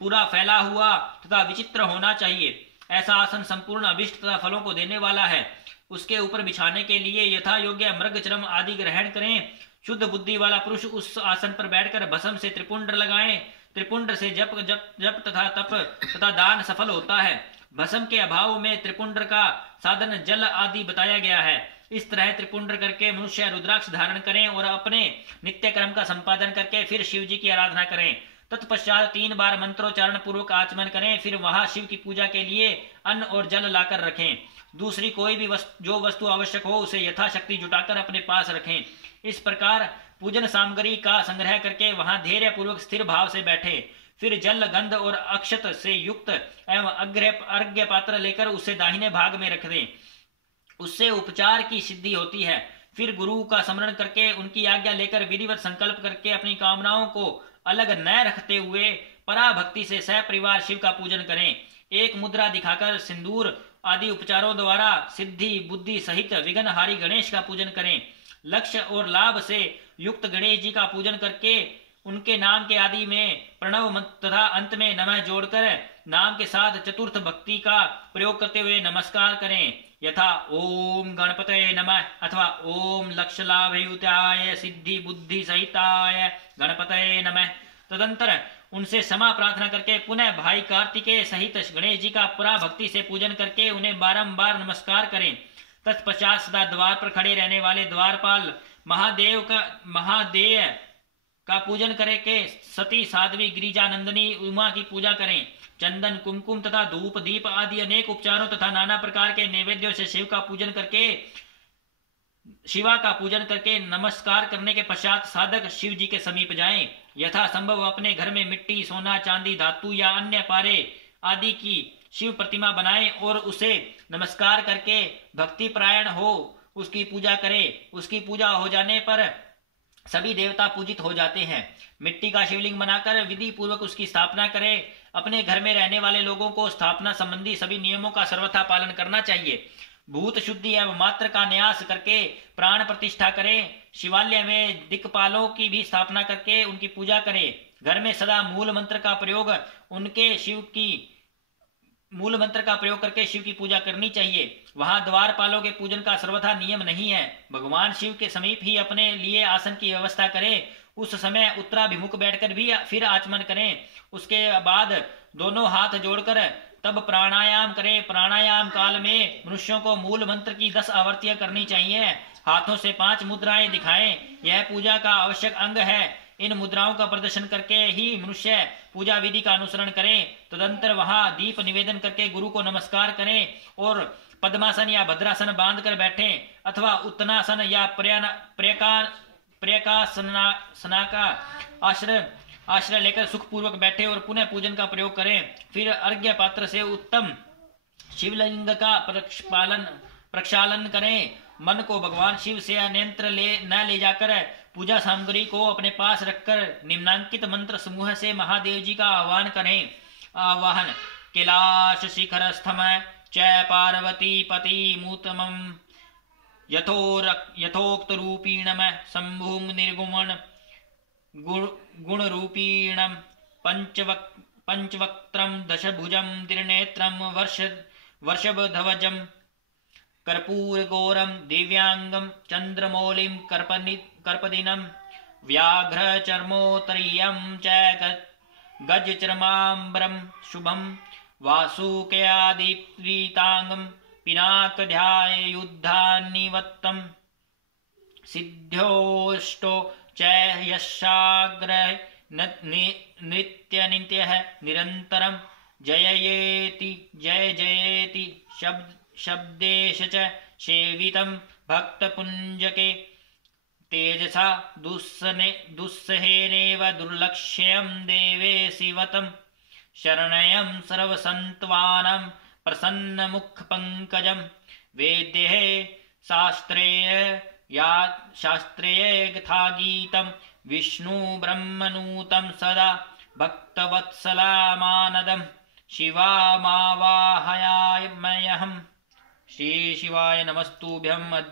पूरा फैला हुआ तथा विचित्र होना चाहिए। ऐसा आसन संपूर्ण अभिष्ट तथा फलों को देने वाला है। उसके ऊपर बिछाने के लिए यथा योग्य मृग चरम आदि ग्रहण करें। शुद्ध बुद्धि वाला पुरुष उस आसन पर बैठकर भस्म से त्रिपुंड लगाएं। त्रिपुंड से जप तथा तप तथा दान सफल होता है। भस्म के अभाव में त्रिपुंड का साधन जल आदि बताया गया है। इस तरह त्रिपुंड करके मनुष्य रुद्राक्ष धारण करें और अपने नित्य कर्म का संपादन करके फिर शिव जी की आराधना करें। तत्पश्चात 3 बार मंत्रोच्चारण पूर्वक आचमन करें। फिर वहां शिव की पूजा के लिए अन्न और जल लाकर रखें। दूसरी कोई भी जो वस्तु आवश्यक हो उसे यथाशक्ति जुटाकर अपने पास रखें। इस प्रकार पूजन सामग्री का संग्रह करके वहां धैर्य पूर्वक स्थिर भाव से बैठे। फिर जल, गंध और अक्षत से युक्त एवं अर्घ्य पात्र लेकर उसे दाहिने भाग में रख दें। उससे उपचार की सिद्धि होती है। फिर गुरु का स्मरण करके उनकी आज्ञा लेकर विधिवत संकल्प करके अपनी कामनाओं को अलग न रखते हुए पराभक्ति से सपरिवार शिव का पूजन करें। एक मुद्रा दिखाकर सिंदूर आदि उपचारों द्वारा सिद्धि बुद्धि सहित विघ्नहारी गणेश का पूजन करें। लक्ष्य और लाभ से युक्त गणेश जी का पूजन करके उनके नाम के आदि में प्रणव तथा अंत में नमः जोड़कर नाम के साथ चतुर्थ भक्ति का प्रयोग करते हुए नमस्कार करें, यथा ओम गणपतये नमः अथवा ओम लक्ष्यलाभयुताय सिद्धि बुद्धि सहिताय गणपतये नमः। तदंतर उनसे क्षमा प्रार्थना करके पुनः भाई कार्तिकेय सहित गणेश जी का पूरा भक्ति से पूजन करके उन्हें बारंबार नमस्कार करें। तत्पश्चात सदा द्वार पर खड़े रहने वाले द्वारपाल महादेव का पूजन करके सती साध्वी गिरिजानंदिनी उमा की पूजा करें। चंदन कुमकुम तथा धूप दीप आदि अनेक उपचारों तथा नाना प्रकार के नैवेद्यों से शिवा का पूजन करके नमस्कार करने के पश्चात साधक शिव जी के समीप जाएं। यथा संभव अपने घर में मिट्टी सोना चांदी धातु या अन्य पारे आदि की शिव प्रतिमा बनाएं और उसे नमस्कार करके भक्ति परायण हो उसकी पूजा करें। उसकी पूजा हो जाने पर सभी देवता पूजित हो जाते हैं। मिट्टी का शिवलिंग बनाकर विधि पूर्वक उसकी स्थापना करें। अपने घर में रहने वाले लोगों को स्थापना संबंधी सभी नियमों का सर्वथा पालन करना चाहिए। भूत शुद्धि एवं मात्र का न्यास करके प्राण प्रतिष्ठा करें। शिवालय में दिक्पालों की भी स्थापना करके उनकी पूजा करें। घर में सदा मूल मंत्र का प्रयोग करके शिव की पूजा करनी चाहिए। वहां द्वारपालों के पूजन का सर्वथा नियम नहीं है। भगवान शिव के समीप ही अपने लिए आसन की व्यवस्था करें। उस समय उत्तराभिमुख बैठकर भी फिर आचमन करें। उसके बाद दोनों हाथ जोड़कर तब प्राणायाम करें। प्राणायाम काल में मनुष्यों को मूल मंत्र की 10 आवर्तियां करनी चाहिए। हाथों से 5 मुद्राएं दिखाएं। यह पूजा का आवश्यक अंग है। इन मुद्राओं का प्रदर्शन करके ही मनुष्य पूजा विधि का अनुसरण करें। तदंतर वहां दीप निवेदन करके गुरु को नमस्कार करें और पद्मासन या भद्रासन बांध कर बैठें अथवा उत्तनासन या प्रयकासना का आश्रय लेकर सुखपूर्वक बैठे और पुनः पूजन का प्रयोग करें। फिर अर्घ्य पात्र से उत्तम शिवलिंग का प्रक्षालन करें। मन को भगवान शिव से अन्यत्र न ले जाकर पूजा सामग्री को अपने पास रखकर निम्नांकित मंत्र समूह से महादेव जी का आह्वान करें। आवाहन कैलाश शिखरस्थम च पार्वती पति मूतमं यथोक्त रूपीणम शंभुं निर्गुण गुण रूपीणम पंचवक्त्रम दशभुजम त्रिनेत्रम वर्षभध्वजम कर्पूर गौरम दिव्यांगम चंद्रमौलिम कर्पदिनम व्याघ्र चर्मोत्तरीयम च गजचर्मांबरम शुभम वासुकयादिप्रीतांगम पिनाकध्यायुद्धानिवत्तम सिद्ध्योष्टो च यशाग्र नृत्यनित्यः निरन्तरं जययेति जय जयेति शब्देश च सेवितं भक्तपुञ्जके तेजसा दुस्सहेनेव दुर्लक्ष्यं देवे शिवतं शरणयं सर्वसन्त्वानं प्रसन्नमुखपङ्कजं वेद्यः शास्त्रेय यथागीतं विष्णु ब्रह्मणूतं सदा भक्तवत्सलामानदं शिवामावाहयाम्यहम्। श्री शिवाय नमस्तुभ्यं।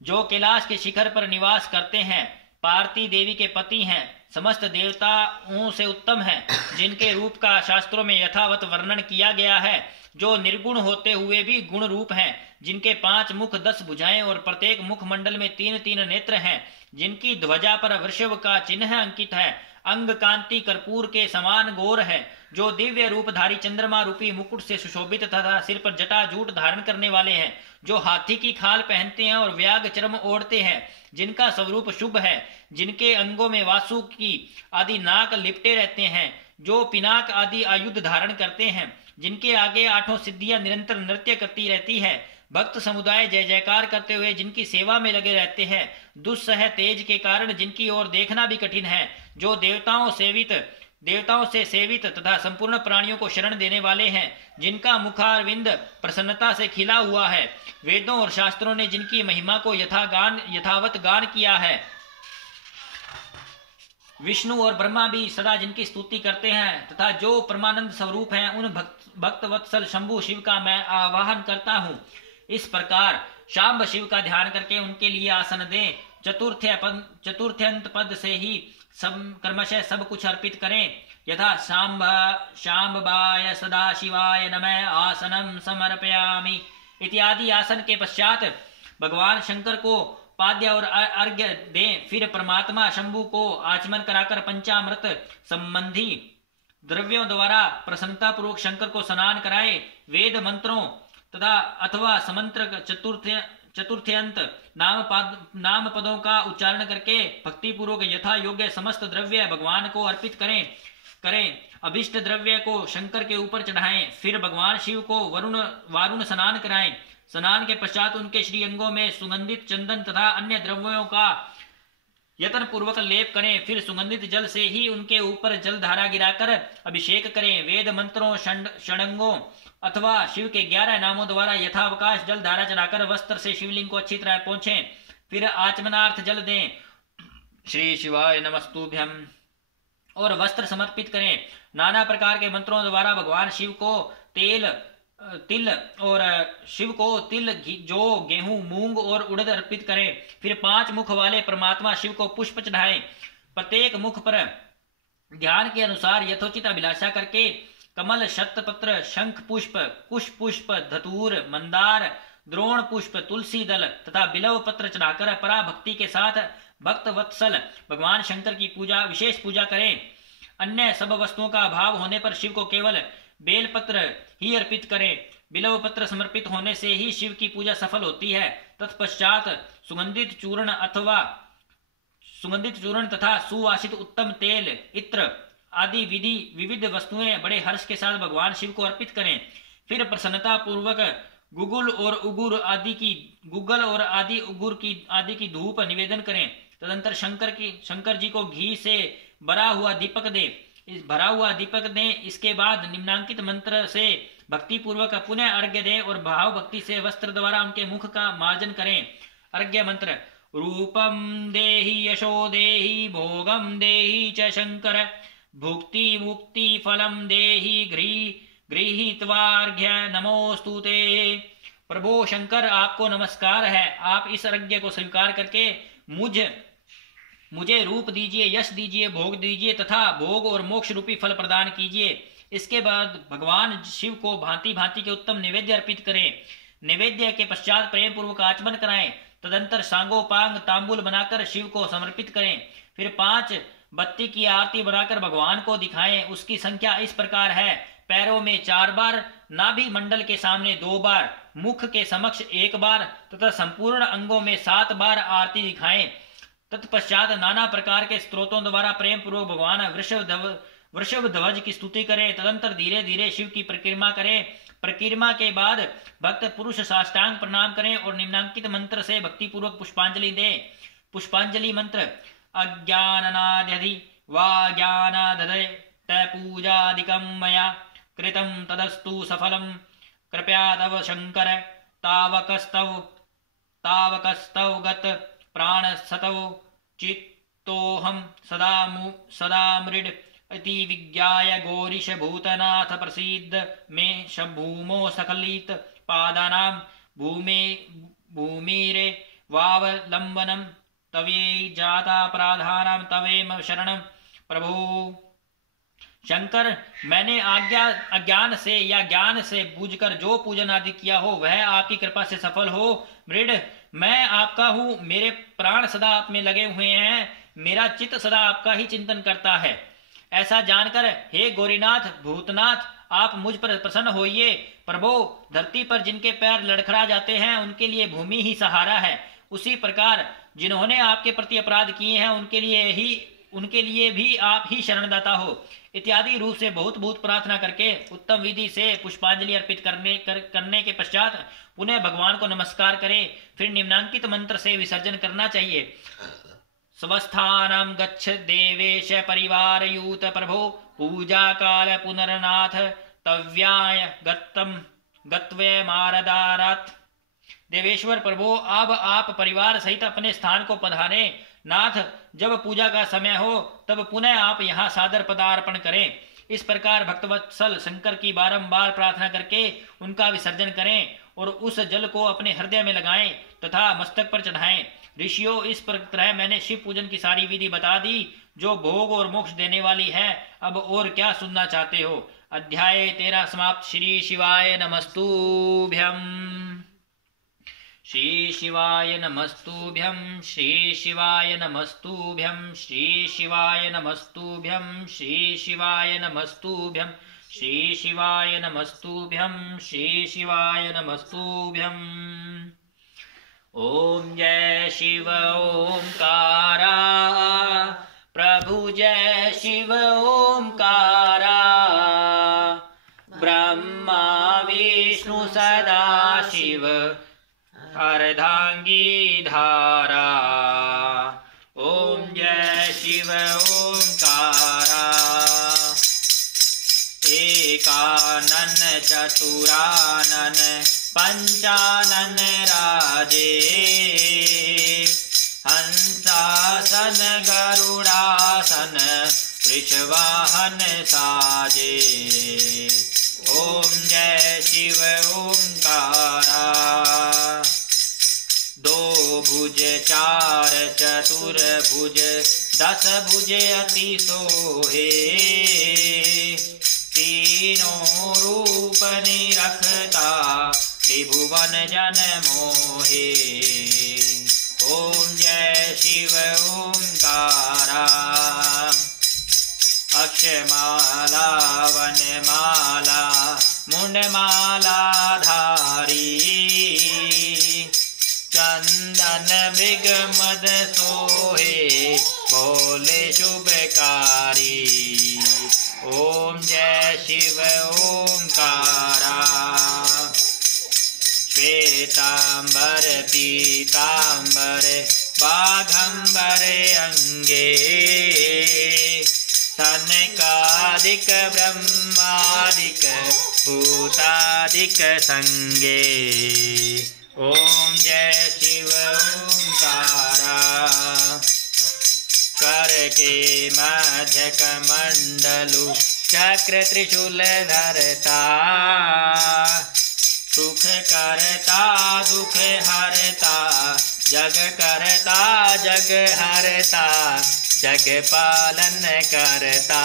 जो कैलाश के शिखर पर निवास करते हैं, पार्वती देवी के पति हैं, समस्त देवताओं से उत्तम हैं, जिनके रूप का शास्त्रों में यथावत वर्णन किया गया है, जो निर्गुण होते हुए भी गुण रूप हैं, जिनके 5 मुख 10 भुजाएं और प्रत्येक मुख मंडल में 3-3 नेत्र हैं, जिनकी ध्वजा पर वृषभ का चिन्ह अंकित है, अंग कांति कर्पूर के समान गौर है, जो दिव्य रूपधारी चंद्रमा रूपी मुकुट से सुशोभित तथा सिर पर जटाजूट धारण करने वाले हैं, जो हाथी की खाल पहनते हैं और व्याघ चर्म ओढ़ते हैं, जिनका स्वरूप शुभ है, जिनके अंगों में वासु की आदि नाक लिपटे रहते हैं, जो पिनाक आदि आयुध धारण करते हैं, जिनके आगे 8 सिद्धियां निरंतर नृत्य करती रहती है, भक्त समुदाय जय जयकार करते हुए जिनकी सेवा में लगे रहते हैं, दुस्सह तेज के कारण जिनकी ओर देखना भी कठिन है, जो देवताओं से सेवित तथा संपूर्ण प्राणियों को शरण देने वाले हैं, जिनका मुखारविंद प्रसन्नता से खिला हुआ है, वेदों और शास्त्रों ने जिनकी महिमा को यथावत गान किया है, विष्णु और ब्रह्मा भी सदा जिनकी स्तुति करते हैं तथा जो परमानंद स्वरूप हैं, उन भक्त वत्सल शंभु शिव का मैं आवाहन करता हूँ। इस प्रकार शाम्ब शिव का ध्यान करके उनके लिए आसन दें। चतुर्थ्यंत पद से ही सब कर्मशः सब कुछ अर्पित करें। यथा शाम्बाय सदा शिवाय नमः आसनम समर्पयामि इत्यादि आसन के पश्चात भगवान शंकर को पाद्य और अर्घ्य दें। फिर परमात्मा शंभु को आचमन कराकर पंचामृत संबंधी द्रव्यों द्वारा प्रसन्नता पूर्वक शंकर को स्नान कराए। वेद मंत्रों तथा अथवा समंत्र चतुर्थ्यंत नाम पदों का उच्चारण करके भक्ति पूर्वक यथा योग्य समस्त द्रव्य भगवान को अर्पित करें। अभिष्ट द्रव्य को शंकर के ऊपर चढ़ाएं। फिर भगवान शिव को वारुण स्नान कराएं। स्नान के पश्चात उनके श्री अंगों में सुगंधित चंदन तथा अन्य द्रव्यों का यत्न पूर्वक लेप करें। फिर सुगंधित जल से ही उनके ऊपर जल धारा गिराकर अभिषेक करें। वेद मंत्रों षडंगों अथवा शिव के 11 नामों द्वारा यथावकाश जल धारा चढ़ाकर वस्त्र से शिवलिंग को अच्छी तरह पोंछें। फिर आचमनार्थ जल दें। श्री शिवाय नमस्तुभ्यम और वस्त्र समर्पित करें। नाना प्रकार के मंत्रों द्वारा भगवान शिव को तिल जौ गेहूं मूंग और उड़द अर्पित करें। फिर 5 मुख वाले परमात्मा शिव को पुष्प चढ़ाएं। प्रत्येक मुख पर ध्यान के अनुसार यथोचित अभिलाषा करके कमल, शतपत्र, शंख पुष्प, कुश पुष्प, धतूर, मंदार, द्रोण पुष्प, तुलसी दल तथा बिलव पत्र चढ़ाकर पराभक्ति के साथ भक्त वत्सल भगवान शंकर की विशेष पूजा करें। अन्य सब वस्तुओं का अभाव होने पर शिव को केवल बेलपत्र ही अर्पित करें। बिलव पत्र समर्पित होने से ही शिव की पूजा सफल होती है। तत्पश्चात सुगंधित चूर्ण तथा सुवासित उत्तम तेल, इत्र आदि विविध वस्तुएं बड़े हर्ष के साथ भगवान शिव को अर्पित करें। फिर प्रसन्नता पूर्वक गुगुल और उगुर आदि की धूप निवेदन करें। तदंतर शंकर जी को घी से भरा हुआ दीपक दें। इसके बाद निम्नांकित मंत्र से भक्ति पूर्वक पुनः अर्घ्य दें और भाव भक्ति से वस्त्र द्वारा उनके मुख का मार्जन करें। अर्घ्य मंत्र: रूपम देहि यशो देहि भोगम देहि च शंकर भुक्ति मुक्ति फलम देहि गृहीत्वार्घ्य नमोस्तुते। प्रभो शंकर, आपको नमस्कार है। आप इस अर्घ्य को स्वीकार करके मुझे रूप दीजिए, यश दीजिए, भोग दीजिए तथा भोग और मोक्ष रूपी फल प्रदान कीजिए। इसके बाद भगवान शिव को भांति भांति के उत्तम निवेद्य अर्पित करें। निवेद्य के पश्चात प्रेम पूर्वक आचमन कराएं। तदंतर सांगोपांग तांबूल बनाकर शिव को समर्पित करें। फिर 5 बत्ती की आरती बनाकर भगवान को दिखाएं। उसकी संख्या इस प्रकार है: पैरों में 4 बार, नाभि मंडल के सामने 2 बार, मुख के समक्ष 1 बार तथा संपूर्ण अंगों में 7 बार आरती दिखाएं। तत्पश्चात नाना प्रकार के स्तोत्रों द्वारा प्रेम पूर्वक भगवान वृषभ ध्वज की स्तुति करें। तदंतर धीरे धीरे शिव की परिक्रमा करें। परिक्रमा के बाद भक्त पुरुष साष्टांग प्रणाम करें और निम्नांकित मंत्र से भक्ति पूर्वक पुष्पांजलि दें। पुष्पांजलि मंत्र: अज्ञाननाद्यधि वा ज्ञानादधे पूजादिकं मया कृतं तदस्तु सफलं कृपया तव शंकर तावकस्तव गत प्राणसतौ चित्तोऽहं सदा मृड इति विज्ञाय गौरीश भूतनाथ प्रसीद मे शभूमो सकलित पादानां भूमिरे वावलंबनम तवे जाता अपराधानां तवेम शरणं प्रभो। शंकर, मैंने अज्ञान से या ज्ञान से बूझकर जो पूजन आदि किया हो वह आपकी कृपा से सफल हो। मृड, मैं आपका हूँ। मेरे प्राण सदा आप में लगे हुए हैं। मेरा चित्त सदा आपका ही चिंतन करता है। ऐसा जानकर हे गौरीनाथ, भूतनाथ, आप मुझ पर प्रसन्न होइए। प्रभो, धरती पर जिनके पैर लड़खड़ा जाते हैं उनके लिए भूमि ही सहारा है। उसी प्रकार जिन्होंने आपके प्रति अपराध किए हैं उनके लिए भी आप ही शरणदाता हो। इत्यादि रूप से बहुत प्रार्थना करके उत्तम विधि से पुष्पांजलि अर्पित करने के पश्चात पुनः भगवान को नमस्कार करें। फिर निम्नांकित मंत्र से विसर्जन करना चाहिए: स्वस्थानं गच्छ देवेश परिवारयूत प्रभो पूजा काल पुनर्नाथ तव्याय गत्वमारदारात् देवेश्वर प्रभु, अब आप परिवार सहित अपने स्थान को पधारे। नाथ, जब पूजा का समय हो तब पुनः आप यहाँ सादर पदार्पण करें। इस प्रकार भक्तवत्सल शंकर की बारंबार प्रार्थना करके उनका विसर्जन करें और उस जल को अपने हृदय में लगाएं तथा मस्तक पर चढ़ाएं। ऋषियों, इस तरह मैंने शिव पूजन की सारी विधि बता दी, जो भोग और मोक्ष देने वाली है। अब और क्या सुनना चाहते हो? अध्याय 13 समाप्त। श्री शिवाय नमस्तुभ्यं। श्री शिवाय नमस्तुभ्यं। श्री शिवाय नमस्तुभ्यं। श्री शिवाय नमस्तुभ्यं। श्री शिवाय नमस्तुभ्यं। श्री शिवाय नमस्तुभ्यं। श्री शिवाय नमस्तुभ्यं। ओम जय शिव ओंकारा, प्रभु जय शिव ओंकारा। ब्रह्मा विष्णु सदा शिव, अर्धांगी धारा। ओम जय शिव ओंकारा। एकानन चतुरानन पंचानन राजे, हंसासन गरुड़ासन वृषवाहन साजे। ओम जय शिव ओंकारा। दो भुज चार चतुर्भुज, 10 भुज अति सोहे। तीनों रूप निरखता, त्रिभुवन जन मोहे। ओम जय शिव ओंकारा। अक्षमाला वनमाला मुंडमाला धारी, चंदन मृग मद सोहे, भोले शुभकारी। ओम जय शिव ओंकारा। श्वेतांबर पीतांबर बाघंबर अंगे, सनकादिक ब्रह्मादिक भूतादिक संगे। ओम जय शिव ओंकारा। कर के मध्य कमंडलु, चक्र त्रिशूल धरता। सुख करता दुख हरता, जग करता जग हरता, जग पालन करता।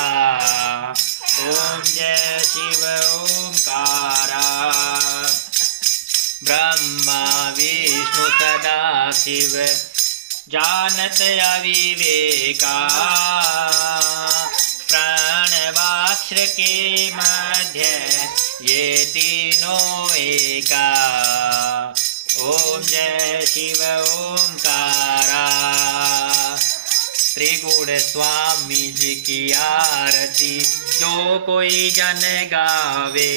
ओम जय शिव ओंकारा। ब्रह्मा विष्णु सदा शिव, जानत अविवेका। प्राणवाक्ष के मध्य, ये तीनों एका। ओम जय शिव ओंकारा। त्रिगुण स्वामी जी की आरती, जो कोई जन गावे।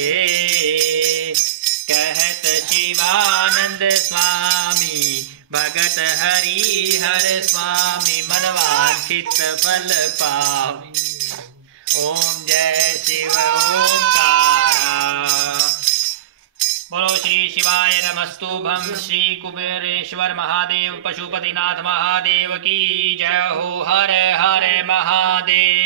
कहत शिवानंद स्वामी, भगत हरि हर स्वामी, मनवांछित फल पावे। ओम जय शिव ओंकारा। बोलो श्री शिवाय नमस्तुभ्यं। श्री कुबेरेश्वर महादेव पशुपतिनाथ महादेव की जय हो। हर हर महादेव।